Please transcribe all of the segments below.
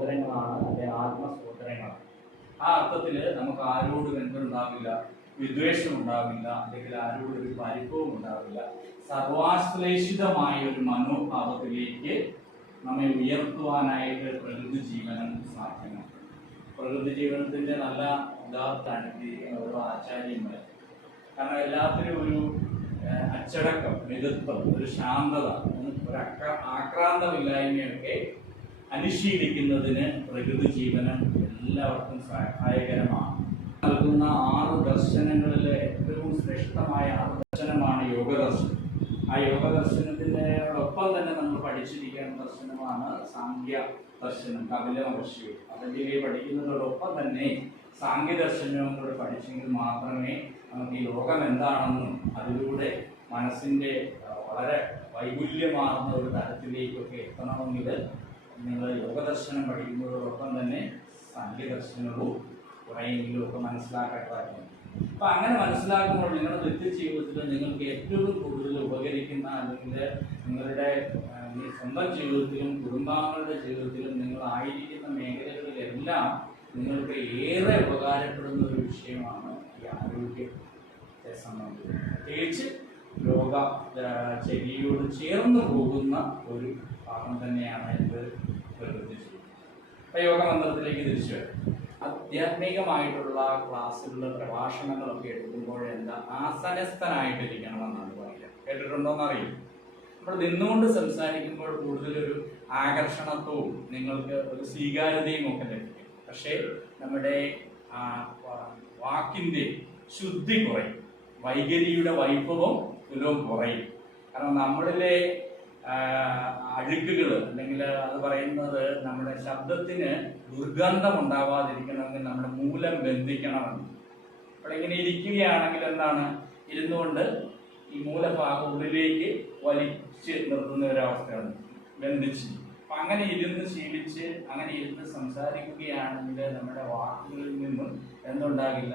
സഹോദരങ്ങളാണ്, അല്ലെ ആത്മസഹോദരങ്ങളാണ്. ആ അർത്ഥത്തിൽ നമുക്ക് ആരോടും എന്തുണ്ടാവില്ല, വിദ്വേഷം ഉണ്ടാവില്ല, അല്ലെങ്കിൽ ആരോടും ഒരു പരിഭവം ഉണ്ടാവില്ല. സർവാശ്ലേഷിതമായ ഒരു മനോഭാവത്തിലേക്ക് നമ്മെ ഉയർത്തുവാനായിട്ട് പ്രകൃതി ജീവനം സാധ്യമാണ്. പ്രകൃതി ജീവനത്തിന്റെ നല്ല ഉദാഹരണമാണ് ഓരോ ആചാര്യന്മാർ. കാരണം എല്ലാത്തിനും ഒരു അച്ചടക്കം, മിതത്വം, ഒരു ശാന്തത, ഒരു ആക്രാന്തമില്ലായ്മയൊക്കെ അനുശീലിക്കുന്നതിന് പ്രകൃതി ജീവനം എല്ലാവർക്കും സഹായകരമാണ്. നൽകുന്ന 6 ദർശനങ്ങളിൽ ഏറ്റവും ശ്രേഷ്ഠമായ 6 ദർശനമാണ് യോഗദർശനം. ആ യോഗദർശനത്തിനോടൊപ്പം തന്നെ നമ്മൾ പഠിച്ചിരിക്കുന്ന ദർശനമാണ് സാംഖ്യ ദർശനം. കപില മഹർഷി പതഞ്ജലി പഠിക്കുന്നതോടൊപ്പം തന്നെ സാംഖ്യ ദർശനവും കൂടെ പഠിച്ചെങ്കിൽ മാത്രമേ നമുക്ക് ഈ ലോകം എന്താണെന്നും അതിലൂടെ മനസ്സിൻ്റെ വളരെ വൈപുല്യമാർന്ന ഒരു തലത്തിലേക്കൊക്കെ എത്തണമെങ്കിൽ നിങ്ങൾ യോഗദർശനം പഠിക്കുന്നതോടൊപ്പം തന്നെ സാംഖ്യദർശനവും കുറേയെങ്കിലും ഒക്കെ മനസ്സിലാക്കാൻ സാധിക്കും. അപ്പം അങ്ങനെ മനസ്സിലാക്കുമ്പോൾ നിങ്ങളുടെ നിത്യജീവിതത്തിൽ നിങ്ങൾക്ക് ഏറ്റവും കൂടുതൽ ഉപകരിക്കുന്ന, അല്ലെങ്കിൽ നിങ്ങളുടെ സ്വന്തം ജീവിതത്തിലും കുടുംബാംഗങ്ങളുടെ ജീവിതത്തിലും നിങ്ങളായിരിക്കുന്ന മേഖലകളിലെല്ലാം നിങ്ങൾക്ക് ഏറെ ഉപകാരപ്പെടുന്ന ഒരു വിഷയമാണ് ഈ ആരോഗ്യത്തെ സംബന്ധിച്ച്. പ്രത്യേകിച്ച് യോഗചര്യയോട് ചേർന്ന് പോകുന്ന ഒരു ഭാഗം തന്നെയാണ് ഇത് പ്രകൃതി ചെയ്യുന്നത്. അപ്പം യോഗമന്ത്രത്തിലേക്ക് തിരിച്ചു വരും. ആധ്യാത്മികമായിട്ടുള്ള ക്ലാസ്സുകളിൽ പ്രഭാഷണങ്ങളൊക്കെ എടുക്കുമ്പോൾ എന്താ ആസനസ്ഥനായിട്ടിരിക്കണമെന്നാണ് പറയുക. കേട്ടിട്ടുണ്ടോയെന്ന് അറിയില്ല. നമ്മൾ നിന്നുകൊണ്ട് സംസാരിക്കുമ്പോൾ കൂടുതലൊരു ആകർഷണത്വവും നിങ്ങൾക്ക് ഒരു സ്വീകാര്യതയും ഒക്കെ ലഭിക്കും. പക്ഷേ നമ്മുടെ വാക്കിൻ്റെ ശുദ്ധി കുറയും, വൈഖരിയുടെ വൈഭവം തുലവും കുറയും. കാരണം നമ്മളിലെ അഴുക്കുകൾ, അല്ലെങ്കിൽ അത് പറയുന്നത് നമ്മുടെ ശബ്ദത്തിന് ദുർഗന്ധം ഉണ്ടാവാതിരിക്കണമെങ്കിൽ നമ്മുടെ മൂലം ബന്ധിക്കണമെന്ന്. അപ്പോൾ ഇങ്ങനെ ഇരിക്കുകയാണെങ്കിൽ എന്താണ്, ഇരുന്നുകൊണ്ട് ഈ മൂലഭാഗം ഉള്ളിലേക്ക് വലിച്ച് നിർത്തുന്ന ഒരവസ്ഥയാണ്, ബന്ധിച്ച്. അപ്പം അങ്ങനെ ഇരുന്ന് ശീലിച്ച് അങ്ങനെ ഇരുന്ന് സംസാരിക്കുകയാണെങ്കിൽ നമ്മുടെ വാക്കുകളിൽ നിന്നും എന്തുണ്ടാകില്ല,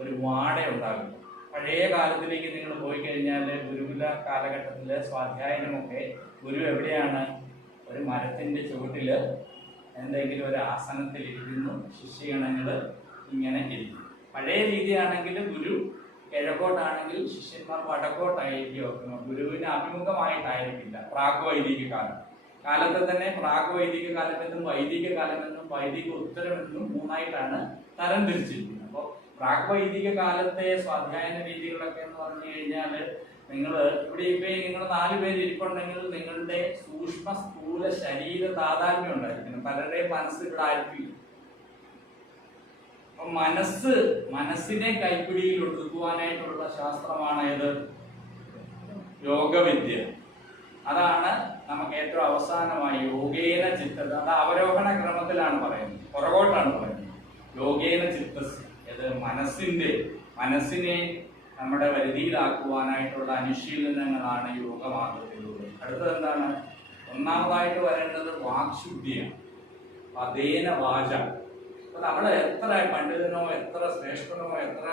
ഒരു വാട ഉണ്ടാകില്ല. പഴയ കാലത്തിലേക്ക് നിങ്ങൾ പോയി കഴിഞ്ഞാൽ ഗുരുകുല കാലഘട്ടത്തിലെ സ്വാധ്യായനമൊക്കെ ഗുരു എവിടെയാണ്, ഒരു മരത്തിൻ്റെ ചുവട്ടിൽ എന്തെങ്കിലും ഒരു ആസനത്തിൽ ഇരിക്കുന്നു, ശിഷ്യഗണങ്ങൾ ഇങ്ങനെ ഇരിക്കും. പഴയ രീതിയാണെങ്കിൽ ഗുരു കിഴക്കോട്ടാണെങ്കിൽ ശിഷ്യന്മാർ വടക്കോട്ടായിരിക്കും വെക്കുന്നു. ഗുരുവിന് അഭിമുഖമായിട്ടായിരിക്കില്ല. പ്രാഗ്വൈദിക കാലത്തെ തന്നെ പ്രാഗ്വൈദിക കാലമെന്നും വൈദിക കാലമെന്നും വൈദിക ഉത്തരമെന്നും 3ആയിട്ടാണ് തരം തിരിച്ചിരിക്കുന്നത്. അപ്പോൾ പ്രാഗ്വൈദിക കാലത്തെ സ്വാധ്യായന രീതികളൊക്കെ എന്ന് പറഞ്ഞു കഴിഞ്ഞാൽ നിങ്ങൾ ഇവിടെ ഇപ്പം നിങ്ങൾ 4 പേര് ഇരിപ്പുണ്ടെങ്കിൽ നിങ്ങളുടെ സൂക്ഷ്മ സ്ഥൂല ശരീര താതാത്മ്യം ഉണ്ടായിരിക്കണം. പലരുടെയും മനസ്സ് ഇവിടെ ആയിരിക്കില്ല. അപ്പം മനസ്സിനെ കൈപ്പിടിയിൽ ഒതുക്കുവാനായിട്ടുള്ള ശാസ്ത്രമാണ് ഏത്, യോഗവിദ്യ. അതാണ് നമുക്ക് ഏറ്റവും അവസാനമായി യോഗേന ചിത്തത. അത് അവരോഹണ ക്രമത്തിലാണ് പറയുന്നത്, പുറകോട്ടാണ് പറയുന്നത്. യോഗേന ചിത്തസ്, ഇത് മനസ്സിനെ നമ്മുടെ വരുതിയിലാക്കുവാനായിട്ടുള്ള അനുശീലനങ്ങളാണ് യോഗമാർഗത്തിലൂടെ. അടുത്തത് എന്താണ്, ഒന്നാമതായിട്ട് വരേണ്ടത് വാക്ശുദ്ധിയാണ്. അതേന വാച. അപ്പൊ നമ്മൾ എത്ര പണ്ഡിതനോ എത്ര ശ്രേഷ്ഠനോ എത്ര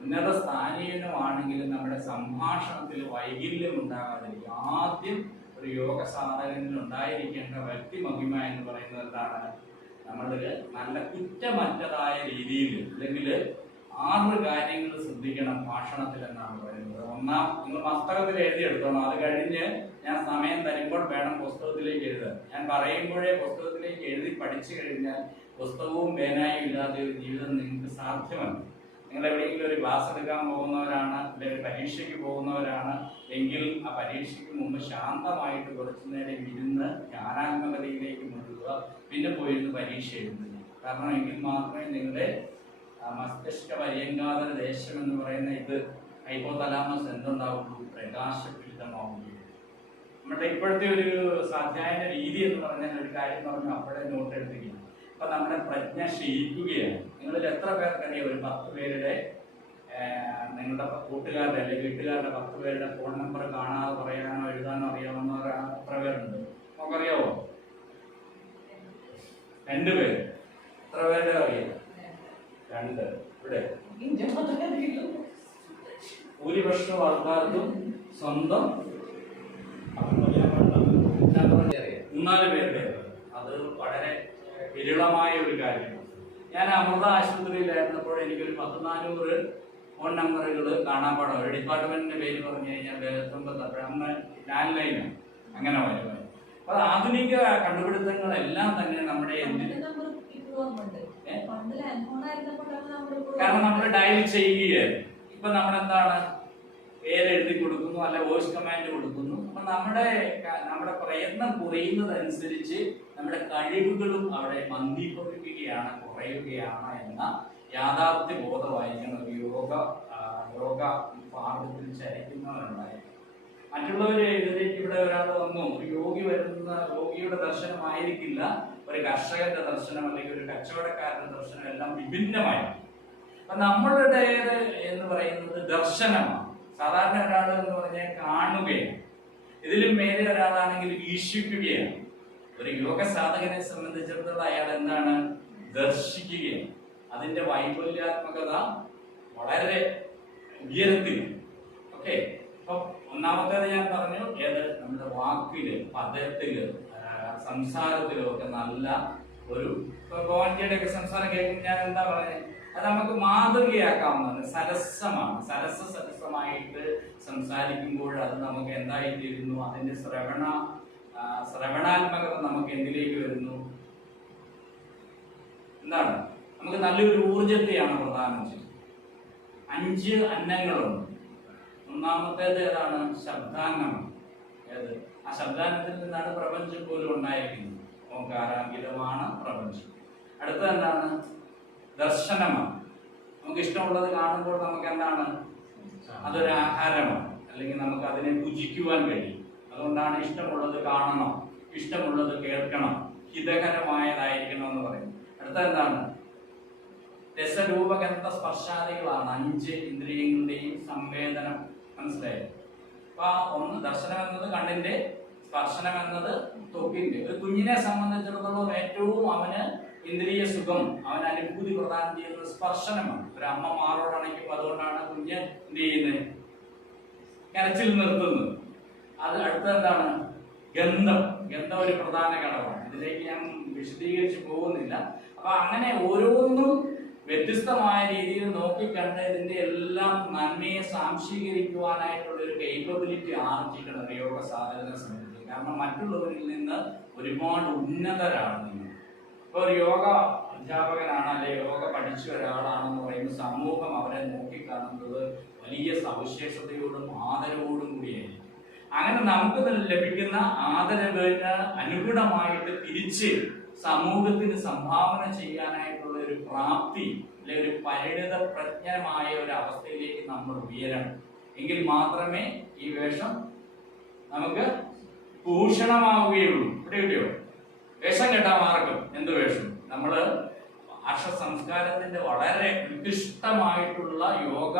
ഉന്നത സ്ഥാനീയനോ ആണെങ്കിലും നമ്മുടെ സംഭാഷണത്തിൽ വൈകല്യം ഉണ്ടാകാതിരിക്കും. ആദ്യം ഒരു യോഗ സാധകനിൽ ഉണ്ടായിരിക്കേണ്ട വ്യക്തി മഹിമ എന്ന് പറയുന്നത് എന്താണ്, നമ്മളിൽ നല്ല കുറ്റമറ്റതായ രീതിയിൽ അല്ലെങ്കിൽ 6 കാര്യങ്ങൾ ശ്രദ്ധിക്കണം ഭാഷണത്തിൽ എന്നാണ് പറയുന്നത്. ഒന്നാം, നിങ്ങൾ പുസ്തകത്തിൽ എഴുതിയെടുത്തോണം. അത് കഴിഞ്ഞ് ഞാൻ സമയം തരുമ്പോൾ വേണം പുസ്തകത്തിലേക്ക് എഴുതാൻ. ഞാൻ പറയുമ്പോഴേ പുസ്തകത്തിലേക്ക് എഴുതി പഠിച്ചു കഴിഞ്ഞാൽ പുസ്തകവും പേനായും ഇല്ലാതെ ഒരു ജീവിതം നിങ്ങൾക്ക് സാധ്യമല്ല. നിങ്ങൾ എവിടെയെങ്കിലും ഒരു ക്ലാസ് എടുക്കാൻ പോകുന്നവരാണ്, അല്ലെങ്കിൽ പരീക്ഷയ്ക്ക് പോകുന്നവരാണ് എങ്കിൽ ആ പരീക്ഷയ്ക്ക് മുമ്പ് ശാന്തമായിട്ട് കുറച്ചു നേരം ഇരുന്ന് ജ്ഞാനാത്മകതയിലേക്ക് മുഴുകുക, പിന്നെ പോയിരുന്ന് പരീക്ഷ എഴുതുക. കാരണം എങ്കിൽ മാത്രമേ നിങ്ങളുടെ മസ്തിഷ്ക പര്യങ്കാതര ദേശം എന്ന് പറയുന്ന ഇത് ഹൈപ്പോതലാമസ് എന്തുണ്ടാവുള്ളൂ, പ്രകാശപൂരിതമാവുകയും. നമ്മുടെ ഇപ്പോഴത്തെ ഒരു സ്വാധ്യായന രീതി എന്ന് പറഞ്ഞാൽ ഒരു കാര്യം പറഞ്ഞു അപ്പോഴേ നോട്ട് എടുത്തിരിക്കുന്നു. അപ്പൊ നമ്മുടെ പ്രജ്ഞ ക്ഷയിക്കുകയാണ്. നിങ്ങളിൽ എത്ര പേർക്കറിയാം, ഒരു 10 പേരുടെ നിങ്ങളുടെ കൂട്ടുകാരുടെ അല്ലെങ്കിൽ വീട്ടുകാരുടെ 10 പേരുടെ ഫോൺ നമ്പർ കാണാതെ പറയാനോ എഴുതാനോ അറിയാവുന്നവർ എത്ര പേരുണ്ട് നമുക്കറിയാവോ? 2 പേര്. എത്ര പേരുടെ അറിയാം? 2. ഇവിടെ ഭൂരിപക്ഷം ആൾക്കാർക്കും സ്വന്തം 3-4 പേരുടെ. അത് വളരെ വിരളമായ ഒരു കാര്യമാണ്. ഞാൻ അമൃത ആശുപത്രിയിലായിരുന്നപ്പോൾ എനിക്കൊരു 1400 ഫോൺ നമ്പറുകൾ കാണാപ്പാടം. ഒരു ഡിപ്പാർട്ട്മെന്റിന്റെ പേര് പറഞ്ഞു കഴിഞ്ഞാൽ വേഗത്തുമ്പത്തപ്പോൾ അന്ന് ലാൻഡ് ലൈനാണ് അങ്ങനെ വരുന്നത്. അപ്പൊ ആധുനിക കണ്ടുപിടുത്തങ്ങളെല്ലാം തന്നെ നമ്മുടെ കാരണം നമ്മൾ ഡയൽ ചെയ്യുകയായിരുന്നു. ഇപ്പൊ നമ്മളെന്താണ് പേര് എഴുതി കൊടുക്കുന്നു, അല്ല വോയിസ് കമാൻഡ് കൊടുക്കുന്നു. അപ്പൊ നമ്മുടെ പ്രയത്നം കുറയുന്നതനുസരിച്ച് നമ്മുടെ കഴിവുകളും അവിടെ മന്ദീഭവിക്കുകയാണ്, കുറയുകയാണ് എന്ന യാഥാർത്ഥ്യ ബോധമായിരിക്കണം യോഗ മാർഗത്തിൽ ചരിക്കുന്നവരുണ്ടായിരുന്നു. മറ്റുള്ളവര് ഇതിലേക്ക് ഇവിടെ ഒരാൾ വന്നു, ഒരു യോഗിയുടെ ദർശനമായിരിക്കില്ല ഒരു കർഷകന്റെ ദർശനം അല്ലെങ്കിൽ ഒരു കച്ചവടക്കാരന്റെ ദർശനം, എല്ലാം വിഭിന്നമായി. അപ്പൊ നമ്മളുടേത് എന്ന് പറയുന്നത് ദർശനമാണ്. സാധാരണ ഒരാൾ എന്ന് പറഞ്ഞാൽ കാണുകയാണ്, ഇതിലും മേലെ ഒരാളാണെങ്കിൽ വീക്ഷിക്കുകയാണ്. ഒരു യോഗ സാധകനെ സംബന്ധിച്ചിടത്തോളം അയാൾ എന്താണ് ദർശിക്കുകയാണ്. അതിന്റെ വൈപല്യാത്മകത വളരെ ഉയരത്തിൽ. ഓക്കെ, അപ്പൊ ഒന്നാമത്തേത് ഞാൻ പറഞ്ഞു, ഏത് നമ്മുടെ വാക്കില്, പദത്തില്, സംസാരത്തിലും ഒക്കെ നല്ല ഒരു ഗോവൻജിയുടെ ഒക്കെ സംസാരം കേൾക്കുമ്പോൾ ഞാൻ എന്താ പറയുന്നത്, അത് നമുക്ക് മാതൃകയാക്കാവുന്നതാണ്. സരസമായിട്ട് സംസാരിക്കുമ്പോൾ അത് നമുക്ക് എന്തായിത്തീരുന്നു, അതിന്റെ ശ്രവണാത്മകത നമുക്ക് എന്തിലേക്ക് വരുന്നു, എന്താണ് നമുക്ക് നല്ലൊരു ഊർജത്തെയാണ് പ്രദാനം ചെയ്യുന്നത്. 5 അന്നങ്ങളുണ്ട്. ഒന്നാമത്തേത് ഏതാണ്? ശബ്ദാംഗമാണ്. ഏത്? ആ ശബ്ദാംഗത്തിൽ നിന്നാണ് പ്രപഞ്ചം പോലും ഉണ്ടായിരിക്കുന്നത്. ഓംകാരാങ്കിതമാണ് പ്രപഞ്ചം. അടുത്തത് എന്താണ്? ദർശനമാണ്. നമുക്ക് ഇഷ്ടമുള്ളത് കാണുമ്പോൾ നമുക്ക് എന്താണ്, അതൊരു ആഹാരമാണ്, അല്ലെങ്കിൽ നമുക്ക് അതിനെ ഭുജിക്കുവാൻ കഴിയും. അതുകൊണ്ടാണ് ഇഷ്ടമുള്ളത് കാണണം, ഇഷ്ടമുള്ളത് കേൾക്കണം, ഹിതകരമായതായിരിക്കണം എന്ന് പറയുന്നത്. അടുത്തത് എന്താണ്? രസരൂപഗന്ധ സ്പർശാദികളാണ് 5 ഇന്ദ്രിയങ്ങളുടെയും സംവേദനം. മനസ്സിലായത്? അപ്പൊ ഒന്ന് ദർശനം എന്നത് കണ്ണിന്റെ, സ്പർശനം എന്നത് ത്വക്കിന്റെ. ഒരു കുഞ്ഞിനെ സംബന്ധിച്ചിടത്തോളം ഏറ്റവും അവന് ഇന്ദ്രിയ സുഖം, അവന് അനുഭൂതി പ്രദാനം ചെയ്യുന്നത് സ്പർശനമാണ്. ഒരു അമ്മ മാറോടണയ്ക്കും, അതുകൊണ്ടാണ് കുഞ്ഞ് എന്ത് ചെയ്യുന്നത്, കരച്ചിൽ നിർത്തുന്നത്. അത് അടുത്ത എന്താണ്? ഗന്ധം ഒരു പ്രധാന ഘടകമാണ്. ഇതിലേക്ക് ഞാൻ വിശദീകരിച്ച് പോകുന്നില്ല. അപ്പൊ അങ്ങനെ ഓരോന്നും വ്യത്യസ്തമായ രീതിയിൽ നോക്കിക്കണ്ട് ഇതിന്റെ എല്ലാം നന്മയെ സാംശീകരിക്കുവാനായിട്ടുള്ള ഒരു കേപ്പബിലിറ്റി ആർജിക്കണം യോഗ സാധകനെ സംബന്ധിച്ച്. കാരണം മറ്റുള്ളവരിൽ നിന്ന് ഒരുപാട് ഉന്നതരാണ് നിങ്ങൾ. ഇപ്പൊ ഒരു യോഗ അധ്യാപകനാണ്, അല്ലെ യോഗ പഠിച്ച ഒരാളാണെന്ന് പറയുമ്പോൾ സമൂഹം അവരെ നോക്കിക്കാണുന്നത് വലിയ സവിശേഷതയോടും ആദരവോടും കൂടിയായിരിക്കും. അങ്ങനെ നമുക്ക് ലഭിക്കുന്ന ആദരവിന് അനുഗുണമായിട്ട് തിരിച്ച് സമൂഹത്തിന് സംഭാവന ചെയ്യാനായിട്ടുള്ള ഒരു പ്രാപ്തി, അല്ലെ ഒരു പരിണിത പ്രജ്ഞമായ ഒരു അവസ്ഥയിലേക്ക് നമ്മൾ ഉയരണം. എങ്കിൽ മാത്രമേ ഈ വേഷം നമുക്ക് ഭൂഷണമാവുകയുള്ളൂ. ഇവിടെ കിട്ടിയോ? വേഷം കെട്ടാൻ മാർഗം എന്ത് വേഷം? നമ്മള് ഭാഷ സംസ്കാരത്തിന്റെ വളരെ ഉത്കൃഷ്ടമായിട്ടുള്ള യോഗ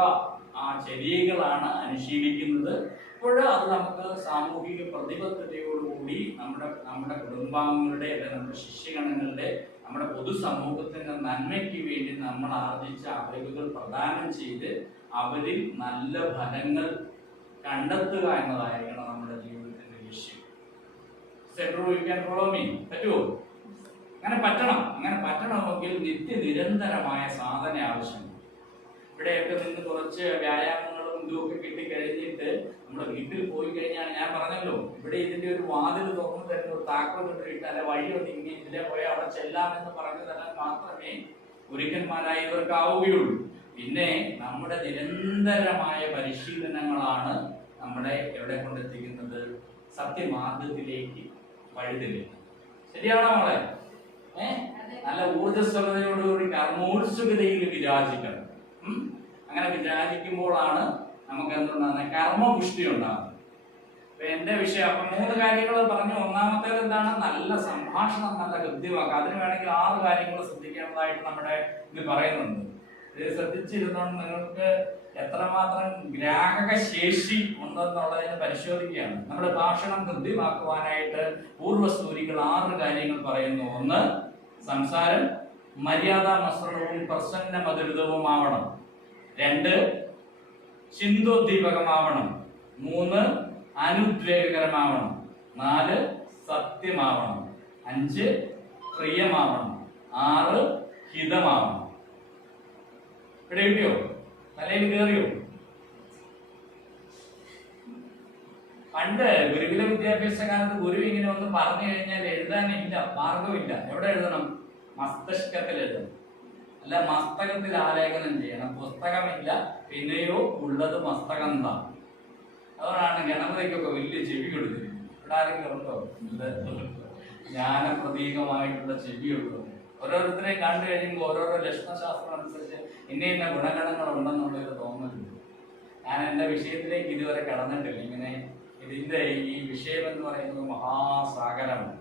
ചര്യകളാണ് അനുശീലിക്കുന്നത്. അപ്പോൾ അത് നമുക്ക് സാമൂഹിക പ്രതിബദ്ധതയോടുകൂടി നമ്മുടെ കുടുംബാംഗങ്ങളുടെ, നമ്മുടെ ശിഷ്യഗണങ്ങളുടെ, നമ്മുടെ പൊതുസമൂഹത്തിന്റെ നന്മയ്ക്ക് വേണ്ടി നമ്മൾ ആർജിച്ച അറിവുകൾ പ്രദാനം ചെയ്ത് അവരിൽ നല്ല ഫലങ്ങൾ കണ്ടെത്തുക എന്നതായിരിക്കണം നമ്മുടെ ജീവിതത്തിന്റെ ലക്ഷ്യം. പറ്റുമോ? അങ്ങനെ പറ്റണമെങ്കിൽ നിരന്തരമായ സാധന ആവശ്യമാണ്. ഇവിടെയൊക്കെ നിന്ന് കുറച്ച് വ്യായാമങ്ങളും ഇതുമൊക്കെ കിട്ടിക്കഴിഞ്ഞിട്ട് നമ്മൾ വീട്ടിൽ പോയി കഴിഞ്ഞാൽ, ഞാൻ പറഞ്ഞല്ലോ ഇവിടെ ഇതിന്റെ ഒരു വാതിൽ തുറന്നു തരുന്ന ഒരു താക്കോലിട്ട് അല്ലെ വഴി ഒതുങ്ങി ഇതിലെ പോയി അവിടെ ചെല്ലാമെന്ന് പറഞ്ഞു തരാൻ മാത്രമേ ഗുരുക്കന്മാരായി ഇവർക്കാവുകയുള്ളൂ. പിന്നെ നമ്മുടെ നിരന്തരമായ പരിശീലനങ്ങളാണ് നമ്മളെ എവിടെ കൊണ്ടെത്തിക്കുന്നത്? സത്യമാർഗത്തിലേക്ക് വഴിതെളിക്കുന്നത്. ശരിയാണോ മോളെ? നല്ല ഊർജ്ജസ്വലതയോടുകൂടി കർമ്മോത്സുകതയിൽ വിരാജിക്കണം. അങ്ങനെ വിചാരിക്കുമ്പോഴാണ് നമുക്ക് എന്തുണ്ടാകുന്നത്? കർമ്മപുഷ്ടി ഉണ്ടാകുന്നത്. അപ്പൊ എന്റെ വിഷയം അപ്പൊ 3 കാര്യങ്ങൾ പറഞ്ഞു. ഒന്നാമത്തേത് എന്താണ്? നല്ല സംഭാഷണം, നല്ല ഹൃദ്യമാക്കുക. അതിന് വേണമെങ്കിൽ 6 കാര്യങ്ങൾ ശ്രദ്ധിക്കേണ്ടതായിട്ട് നമ്മുടെ ഇത് പറയുന്നുണ്ട്. ഇത് ശ്രദ്ധിച്ചിരുന്നോണ്ട് നിങ്ങൾക്ക് എത്രമാത്രം ഗ്രാഹക ശേഷി ഉണ്ടെന്നുള്ളതിന് പരിശോധിക്കുകയാണ്. നമ്മുടെ ഭാഷണം ഹൃദ്യമാക്കുവാനായിട്ട് പൂർവ്വസൂരികൾ 6 കാര്യങ്ങൾ പറയുന്നു. 1, സംസാരം മര്യാദാമസൃണവും പ്രസന്ന മധുരിതവുമാവണം. 2, ചിന്തോദ്ദീപകമാവണം. 3, അനുദ്വേഗകരമാവണം. 4, സത്യമാവണം. 5, പ്രിയമാവണം. 6 ഹിതമാവണം. ഇവിടെ കിട്ടിയോ? തലയിൽ കയറിയോ? പണ്ട് ഗുരുകുല വിദ്യാഭ്യാസ കാലത്ത് ഗുരു ഇങ്ങനെ ഒന്ന് പറഞ്ഞു കഴിഞ്ഞാൽ എഴുതാനില്ല, മാർഗമില്ല. എവിടെ എഴുതണം? മസ്തിഷ്കത്തിൽ എഴുതണം, അല്ല മസ്തകത്തിൽ ആലേഖനം ചെയ്യണം. പുസ്തകമില്ല, പിന്നെയോ ഉള്ളത് മസ്തകം എന്താണ്. അതുകൊണ്ടാണ് ഗണപതിക്കൊക്കെ വലിയ ചെവി കൊടുത്തിരിക്കുന്നത്. ഇവിടെ ആരെങ്കിലും ഉണ്ടോ? ജ്ഞാനപ്രതീകമായിട്ടുള്ള ചെവിയുള്ളത്. ഓരോരുത്തരെയും കണ്ടു കഴിയുമ്പോൾ ഓരോരോ ലക്ഷണശാസ്ത്രം അനുസരിച്ച് ഇന്ന ഇന്ന ഗുണഗണങ്ങൾ ഉണ്ടെന്നുള്ളൊരു തോന്നലുണ്ട്. ഞാൻ എൻ്റെ വിഷയത്തിലേക്ക് ഇതുവരെ കടന്നിട്ടില്ല. ഇങ്ങനെ ഇതിന്റെ ഈ വിഷയം എന്ന് പറയുന്നത് മഹാസാഗരമാണ്.